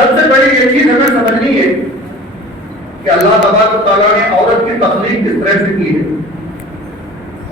سب سے بڑی یہ چیز ہمیں سمجھنی ہے کہ اللہ تبارک و تعالیٰ نے عورت کی تخلیق کس طرح سے کی ہے.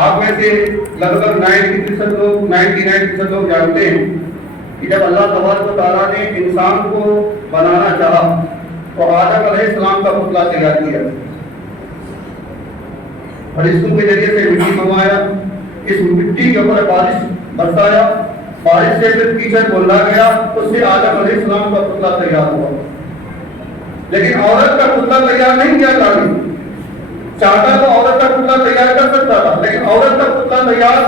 آپ میں سے لگ بھگ 99% لوگ جانتے ہیں کہ جب اللہ تبارک و تعالیٰ نے انسان کو بنانا چاہا تو آدم علیہ السلام کا پتلا تیار کیا، فرشتوں کے ذریعے سے مٹی منگوایا، اس مٹی کے اوپر بارش برسایا، بارش سے پھر کیچڑ کھولا گیا، اس سے آدم علیہ السلام کا پتلا تیار ہوا. لیکن عورت کا پتلا تیار نہیں کیا اللہ نے. چاہتا تو عورت کا پتلا تیار کر سکتا تھا، لیکن عورت کا پتلا تیار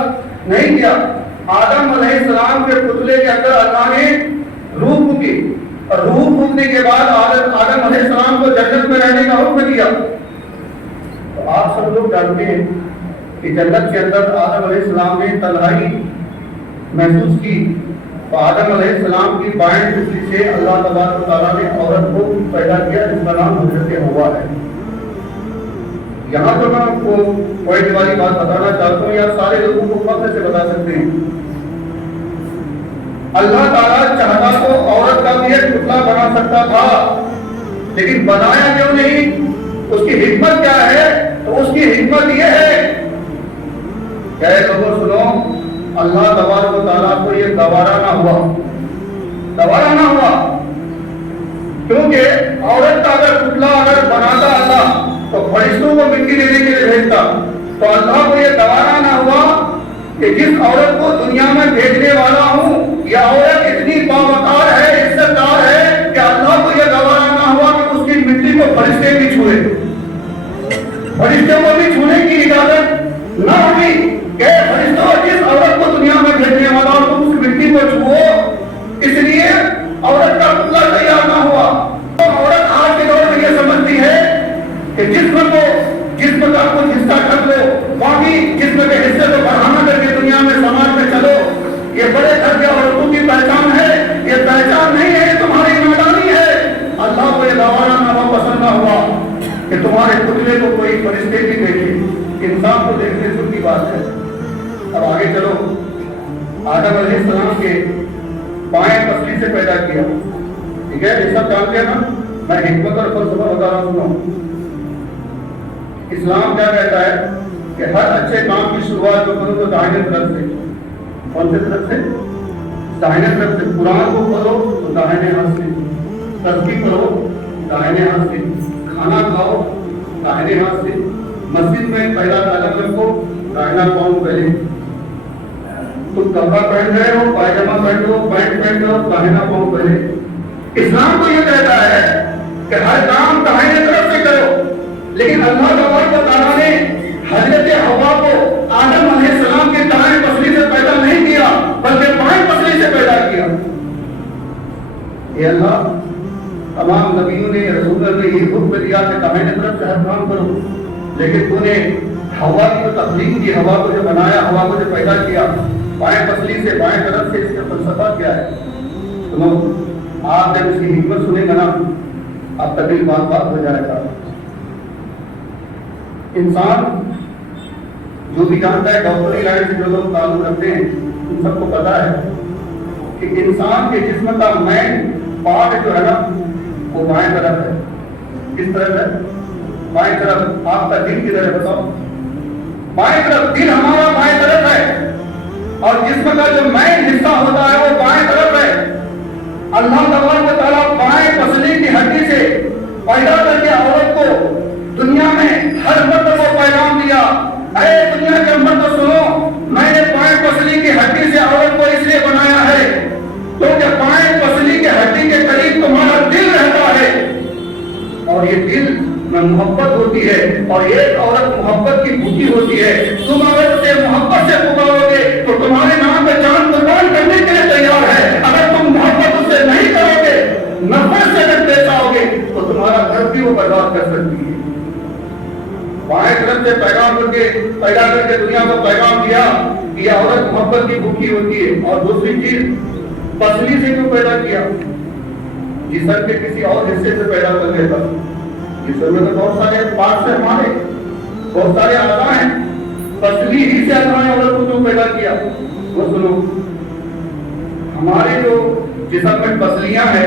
نہیں کیا. آدم علیہ السلام کے پتلے کے اندر اللہ نے روح پھونکی، اور روح پھونکنے کے بعد آدم علیہ السلام کو جنت میں رہنے کا حکم دیا. تو آپ سب لوگ جانتے ہیں کہ جنت کے اندر آدم علیہ السلام نے تنہائی محسوس کی، تو آدم علیہ السلام کی بائیں پسلی سے اللہ تبارک و تعالیٰ نے عورت کو پیدا کیا جس کا نام حضرت حوا ہے. یہاں تو میں آپ کو پوائنٹ والی بات بتانا چاہتا ہوں، یا سارے لوگوں کو فخر سے بتا سکتے ہیں. اللہ تعالیٰ چاہتا تو عورت کا بھی ایک پتلا بنا سکتا تھا، لیکن بنایا کیوں نہیں؟ اس کی حکمت کیا ہے؟ تو اس کی حکمت یہ ہے کہ اے لوگوں سنو، اللہ تبارک و تعالیٰ کو یہ گوارا نہ ہوا، کیونکہ عورت کا اگر پتلا اگر بناتا اللہ تو فرشتوں کو مٹی لینے کے لیے بھیجتا. تو اللہ کو یہ گوارا نہ ہوا کہ جس عورت کو دنیا میں بھیجنے والا ہوں یہ عورت اتنی باوقار ہے، عزت دار ہے، کہ اللہ کو یہ گوارا نہ ہوا کہ اس کی مٹی کو فرشتے بھی چھوئے، فرشتوں کو بھی چھونے کی اجازت نہ ہوگی کہ فرشتوں جس عورت کو دنیا میں بھیجنے والا ہو تم اس مٹی کو چھوؤ. اس لیے عورت کا پتلا تیار نہ ہوا. تو عورت آج کے دور میں یہ سمجھتی ہے کہ جسم کا کچھ حصہ کر لو، باقی جسم کے حصے کو بڑھانا کر کے دنیا میں سماج میں چلو. یہ بڑے درجے عورتوں کی پہچان ہے، یہ پہچان نہیں ہے، تمہاری نادانی ہے. اللہ کو یہ گوارا نہ پسند نہ ہوا کہ تمہارے پتلے کو کوئی فرشتے بھی دیکھے. انسان کو دیکھنے سے کی بات ہے. اب آگے چلو، آدم علیہ السلام کے بائیں پسلی سے پیدا کیا، ٹھیک ہے، یہ سب جانتے ہیں نا. میں حکمت اور فلسفہ بتا رہا ہوں. اسلام کیا کہتا ہے کہ ہر اچھے کام کی شروعات جو کرو تو داہنے طرف سے. کون سے طرف سے؟ داہنے طرف سے. قرآن کو پڑھو تو داہنے ہاتھ سے، تسبیح پڑھو داہنے ہاتھ سے، کھانا کھاؤ داہنے ہاتھ سے، مسجد میں پہلا قدم رکھو داہنا پاؤں پہلے. تم کپڑا پہن رہے ہو، پائجامہ پہن رہے ہو، پینٹ پہن رہے ہو، داہنا پاؤں پہلے. اسلام تو یہ کہتا ہے کہ ہر کام داہنے طرف سے کرو. لیکن اللہ تبارک و تعالیٰ نے حضرت حوا کو آدم علیہ السلام کے دائیں پسلی سے پیدا نہیں کیا بلکہ بائیں پسلی سے پیدا کیا. اے اللہ، تمام نبیوں نے رسولوں نے یہ حکم دیا کہ دائیں طرف سے ہر کام کرو، لیکن تو نے ہوا کی جو تخلیق کی، ہوا کو جو بنایا، ہوا کو جو پیدا کیا بائیں پسلی سے، بائیں طرف سے، اس کا فلسفہ کیا ہے؟ سنو، آپ جب اس کی حکمت سنیں گے نا اب تک بات ہو جائے گا. انسان جو بھی جانتا ہے، ڈاکٹری لائن سے جو لوگ تعلق رکھتے ہیں ان سب کو پتا ہے کہ انسان کے جسم کا مین پارٹ جو ہے نا وہ بائیں طرف ہے. کس طرف ہے؟ بائیں طرف. آپ کا دل کدھر ہے بتاؤ؟ بائیں طرف. دل ہمارا بائیں طرف ہے اور جسم کا جو مین حصہ ہوتا ہے وہ بائیں طرف ہے. اللہ تبارک و تعالیٰ بائیں پسلی کی ہڈی سے پیدا کر کے عورت کو دنیا میں ہر مرد کو پیغام دیا، اے دنیا کے مرد سنو، میں نے بائیں پسلی کی ہڈی سے عورت کو اس لیے بنایا ہے کیونکہ بائیں پسلی کی ہڈی کے قریب تمہارا دل رہتا ہے اور یہ دل میں محبت ہوتی ہے اور ایک عورت محبت کی بھوکی ہوتی ہے. تم اگر اسے محبت سے پکارو گے تو تمہارے نام پہ جان قربان کرنے کے لیے تیار ہے. اگر تم محبت اس سے نہیں کرو گے، نفرت سے اگر پیش آؤ گے تو تمہارا گھر بھی وہ برباد کر سکتی ہے. بائیں طرف سے پیغام پیدا کر کے دنیا کو پیغام دیا کہ یہ عورت محبت کی بھوکی ہوتی ہے. اور دوسری چیز، پسلی سے کیوں پیدا کیا؟ جسم کے کسی اور حصے سے پیدا کر دیتا. جسم میں تو بہت سارے پارٹس ہیں، ہمارے بہت سارے اعضاء ہیں، پسلی ہی سے اللہ نے عورت کو کیوں پیدا کیا؟ وہ سنو، ہمارے جو جسم میں پسلیاں ہیں